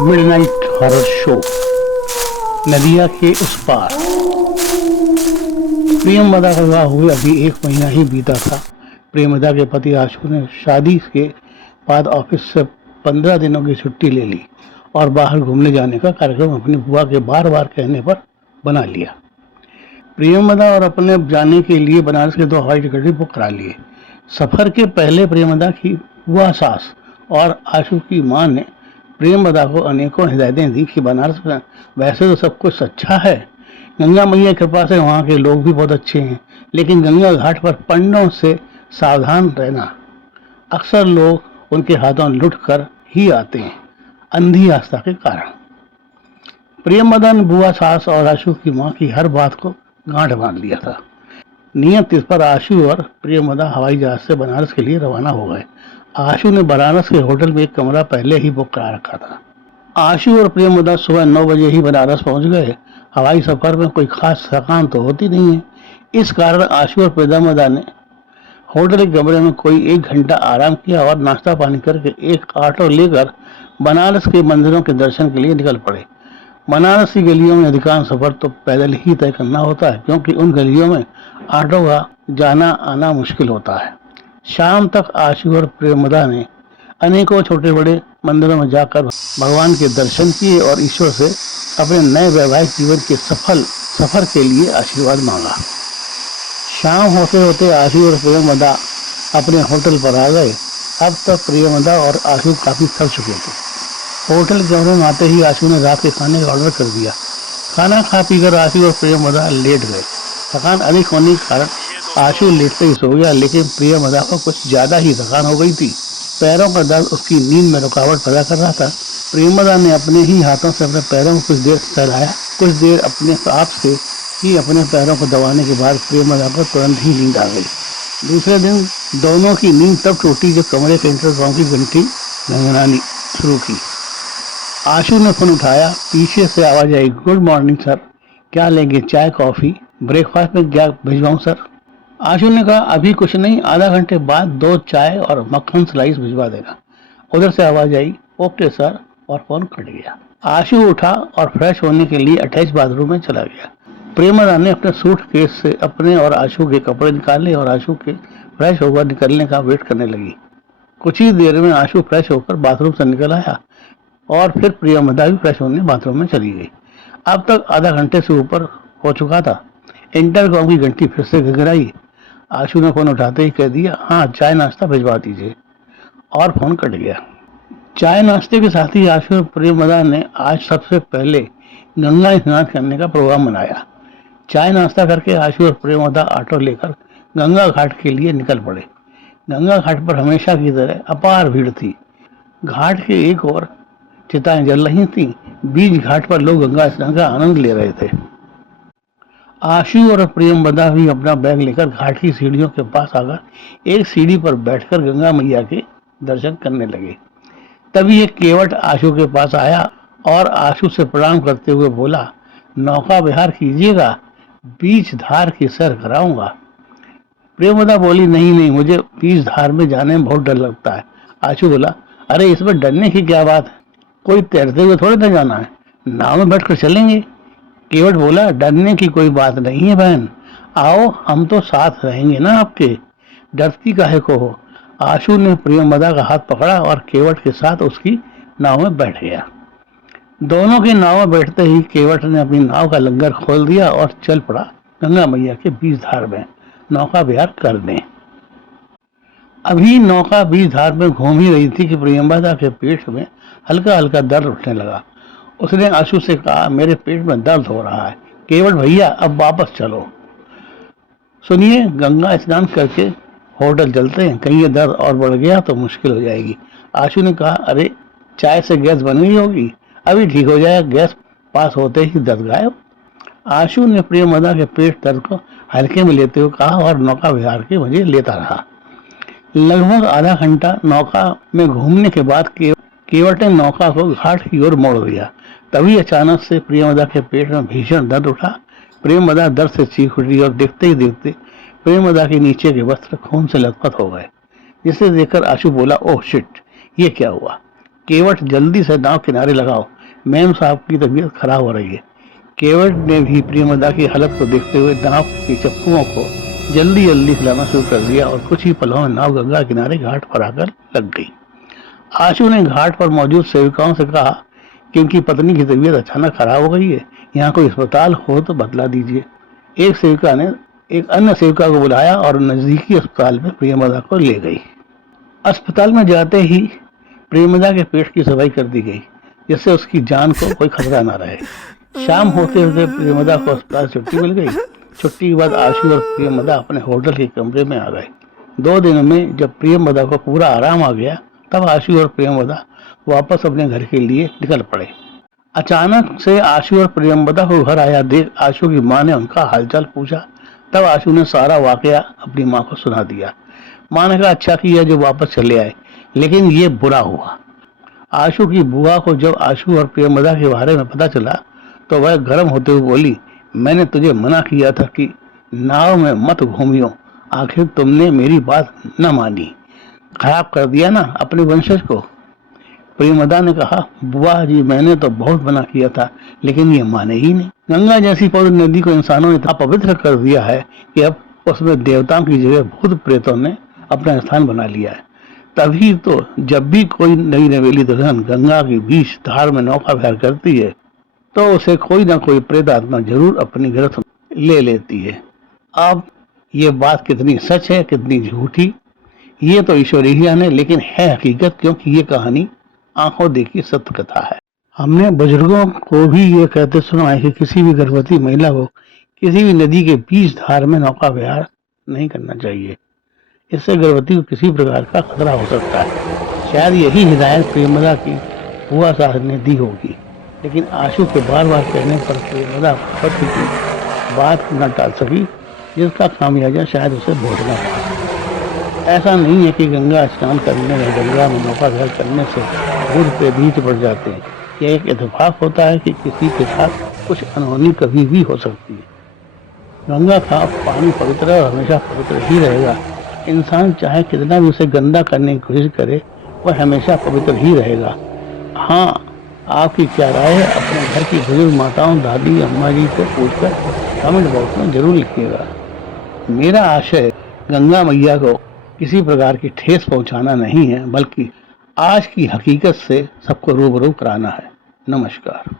Midnight horror show नदिया के उस पार। प्रियमदा का विवाह हुए अभी 1 महीना ही बीता था। प्रियमदा के पति आशु ने शादी के बाद ऑफिस से 15 दिनों की छुट्टी ले ली और बाहर घूमने जाने का कार्यक्रम अपनी बुआ के बार बार कहने पर बना लिया। प्रियमदा और अपने जाने के लिए बनारस के 2 हवाई टिकट भी बुक करा लिए। सफर के पहले प्रियमदा की बुआ सास और आशु की मां ने प्रियमदा को अनेकों हिदायतें दी कि बनारस में वैसे तो सब कुछ अच्छा है, गंगा मैया की कृपा से वहाँ के लोग भी बहुत अच्छे हैं, लेकिन गंगा घाट पर पंडों से सावधान रहना। अक्सर लोग उनके हाथों लुट कर ही आते हैं, अंधी आस्था के कारण। प्रियमदा ने बुआ सास और आशु की मां की हर बात को गांठ बांध लिया था। नियत तिथि पर आशु और प्रियमदा हवाई जहाज से बनारस के लिए रवाना हो गए। आशु ने बनारस के होटल में एक कमरा पहले ही बुक करा रखा था। आशु और प्रियमदा सुबह 9 बजे ही बनारस पहुंच गए। हवाई सफर में कोई खास थकान तो होती नहीं है, इस कारण आशु और प्रियमदा ने होटल के कमरे में कोई 1 घंटा आराम किया और नाश्ता पानी करके एक ऑटो लेकर बनारस के मंदिरों के दर्शन के लिए निकल पड़े। बनारस की गलियों में अधिकांश सफर तो पैदल ही तय करना होता है, क्योंकि उन गलियों में ऑटो का जाना आना मुश्किल होता है। शाम तक आशु और प्रियमदा ने अनेकों छोटे बड़े मंदिरों में जाकर भगवान के दर्शन किए और ईश्वर से अपने नए वैवाहिक जीवन के सफर के लिए आशीर्वाद मांगा। शाम होते होते आशु और प्रियमदा अपने होटल पर आ गए। अब तक प्रियमदा और आशु काफी थक चुके थे। होटल के कमरे में आते ही आशु ने रात के खाने का ऑर्डर कर दिया। खाना खा पीकर आशु और प्रियमदा लेट गए। थकान अधिक होने के कारण आशु लेटते ही सो गया, लेकिन प्रियमदा को कुछ ज्यादा ही थकान हो गई थी। पैरों का दर्द उसकी नींद में रुकावट पैदा कर रहा था। प्रियमदा ने अपने ही हाथों से अपने पैरों को कुछ देर सहलाया। कुछ देर अपने आप से ही अपने पैरों को दबाने के बाद प्रियमदा को तुरंत ही नींद आ गई। दूसरे दिन दोनों की नींद तब टूटी जब कमरे के इंटरकॉम की घंटी घंघनानी शुरू की। आशु ने फोन उठाया। पीछे से आवाज आई, गुड मॉर्निंग सर, क्या लेंगे, चाय कॉफी, ब्रेकफास्ट में क्या भिजवाऊं सर? आशु ने कहा, अभी कुछ नहीं, आधा घंटे बाद 2 चाय और मक्खन स्लाइस भिजवा देना। उधर से आवाज आई, ओके सर, और फोन कट गया। आशु उठा और फ्रेश होने के लिए अटैच बाथरूम में चला गया। प्रियमदा ने अपने सूटकेस से अपने और आशु के कपड़े निकाले और आशु के फ्रेश होकर निकलने का वेट करने लगी। कुछ ही देर में आशु फ्रेश होकर बाथरूम से निकल आया और फिर प्रियमदा भी फ्रेश होने बाथरूम में चली गई। अब तक आधा घंटे से ऊपर हो चुका था। इंटरकॉम की घंटी फिर से घंघराई। आशु ने फोन उठाते ही कह दिया, हाँ, चाय नाश्ता भिजवा दीजिए, और फोन कट गया। चाय नाश्ते के साथ ही आशु और प्रियमदा ने आज सबसे पहले गंगा स्नान करने का प्रोग्राम बनाया। चाय नाश्ता करके आशु और प्रियमदा ऑटो लेकर गंगा घाट के लिए निकल पड़े। गंगा घाट पर हमेशा की तरह अपार भीड़ थी। घाट के एक ओर चिताएं जल रही थीं। बीच घाट पर लोग गंगा स्नान का आनंद ले रहे थे। आशु और प्रियमदा भी अपना बैग लेकर घाट की सीढ़ियों के पास आकर एक सीढ़ी पर बैठकर गंगा मैया के दर्शन करने लगे। तभी एक केवट आशु के पास आया और आशु से प्रणाम करते हुए बोला, नौका विहार कीजिएगा, बीच धार की सैर कराऊंगा। प्रियमदा बोली, नहीं नहीं, मुझे बीच धार में जाने में बहुत डर लगता है। आशु बोला, अरे इसमें डरने की क्या बात है, कोई तैरते हुए थोड़ी ना जाना है, नाव में बैठकर चलेंगे। केवट बोला, डरने की कोई बात नहीं है बहन, आओ, हम तो साथ रहेंगे ना आपके, डरती काहे को हो। आशु ने प्रियमदा का हाथ पकड़ा और केवट के साथ उसकी नाव में बैठ गया। दोनों की नाव में बैठते ही केवट ने अपनी नाव का लंगर खोल दिया और चल पड़ा गंगा मैया के बीच धार में नौका विहार करने। अभी नौका बीच धार में घूम ही रही थी कि प्रियमदा के पेट में हल्का हल्का दर्द उठने लगा। उसने आशु से कहा, मेरे पेट में दर्द हो रहा है, केवट भैया अब वापस चलो। सुनिए, गंगा स्नान करके होटल चलते हैं, कहीं ये दर्द और बढ़ गया तो मुश्किल हो जाएगी। आशु ने कहा, अरे चाय से गैस बन गई होगी, अभी ठीक हो जाएगा, गैस पास होते ही दर्द गायब। आशु ने प्रियमदा के पेट दर्द को हल्के में लेते हुए कहा और नौका विहार के मजे लेता रहा। लगभग आधा घंटा नौका में घूमने के बाद केवट ने नौका को घाट की ओर मोड़ दिया। तभी अचानक से प्रियमदा के पेट में भीषण दर्द उठा। प्रियमदा दर्द से चीख उठी और देखते ही देखते प्रियमदा के नीचे के वस्त्र खून से लथपथ हो गए, जिसे देखकर आशु बोला, ओह शिट, ये क्या हुआ। केवट जल्दी से नाव किनारे लगाओ, मेम साहब की तबीयत खराब हो रही है। केवट ने भी प्रियमदा की हालत को देखते हुए नाव की चप्पुओं को जल्दी जल्दी हिलाना शुरू कर दिया और कुछ ही पलों में नाव गंगा किनारे घाट पर आकर लग गई। आशु ने घाट पर मौजूद सेविकाओं से कहा कि उनकी पत्नी की तबीयत अचानक खराब हो गई है, यहाँ कोई अस्पताल हो तो बतला दीजिए। एक सेविका ने एक अन्य सेविका को बुलाया और नजदीकी अस्पताल में प्रियमदा को ले गई। अस्पताल में जाते ही प्रियमदा के पेट की सफाई कर दी गई, जिससे उसकी जान को कोई खतरा न रहे। शाम होते होते प्रियमदा को अस्पताल से छुट्टी मिल गई। छुट्टी के बाद आशु और प्रियमदा अपने होटल के कमरे में आ गए। 2 दिनों में जब प्रियमदा को पूरा आराम आ गया, तब आशु और प्रियमदा वापस अपने घर के लिए निकल पड़े। अचानक से आशु और प्रियमदा को घर आया देख आशु की माँ ने उनका हालचाल पूछा। तब आशु ने सारा वाकया अपनी माँ को सुना दिया। माँ ने कहा, अच्छा किया जो वापस चले आए, लेकिन ये बुरा हुआ। आशु की बुआ को जब आशु और प्रियमदा के बारे में पता चला तो वह गर्म होते हुए बोली, मैंने तुझे मना किया था कि नाव में मत घूमियो, आखिर तुमने मेरी बात न मानी, खराब कर दिया ना अपने वंशज को। प्रियमदा ने कहा, बुआ जी मैंने तो बहुत मना किया था, लेकिन ये माने ही नहीं। गंगा जैसी पवित्र नदी को इंसानों ने इतना पवित्र कर दिया है कि अब उसमें देवताओं की जगह भूत प्रेतों ने अपना स्थान बना लिया है। तभी तो जब भी कोई नई नवेली दुल्हन गंगा की बीच धार में नौका विहार करती है तो उसे कोई ना कोई प्रेत आत्मा जरूर अपनी गिरफ्त ले लेती है। अब ये बात कितनी सच है कितनी झूठी, ये तो ईश्वर ही जाने, लेकिन है हकीकत, क्योंकि ये कहानी आंखों देखी सत्य कथा है। हमने बुजुर्गों को भी ये कहते सुना है कि किसी भी गर्भवती महिला को किसी भी नदी के बीच धार में नौका विहार नहीं करना चाहिए। इससे गर्भवती को किसी प्रकार का खतरा हो सकता है। शायद यही हिदायत प्रियमदा की बुआ साहब ने दी होगी, लेकिन आशु के बार बार कहने पर प्रियमदा पति की बात न टाल सकी, जिसका खामियाजा शायद उसे भोगना पड़ा। ऐसा नहीं है कि गंगा स्नान करने या गंगा में नौका विहार करने से भूत प्रेत भी चिपट जाते हैं। यह एक इत्तेफाक होता है कि किसी के साथ कुछ अनहोनी कभी भी हो सकती है। गंगा का पानी पवित्र और हमेशा पवित्र ही रहेगा। इंसान चाहे कितना भी उसे गंदा करने की कोशिश करे, वह हमेशा पवित्र ही रहेगा। हाँ, आपकी क्या राय है अपने घर की बुजुर्ग माताओं, दादी, अम्मा जी से पूछकर कमेंट बॉक्स में जरूर लिखिएगा। मेरा आशय गंगा मैया को किसी प्रकार की ठेस पहुंचाना नहीं है, बल्कि आज की हकीकत से सबको रूबरू कराना है। नमस्कार।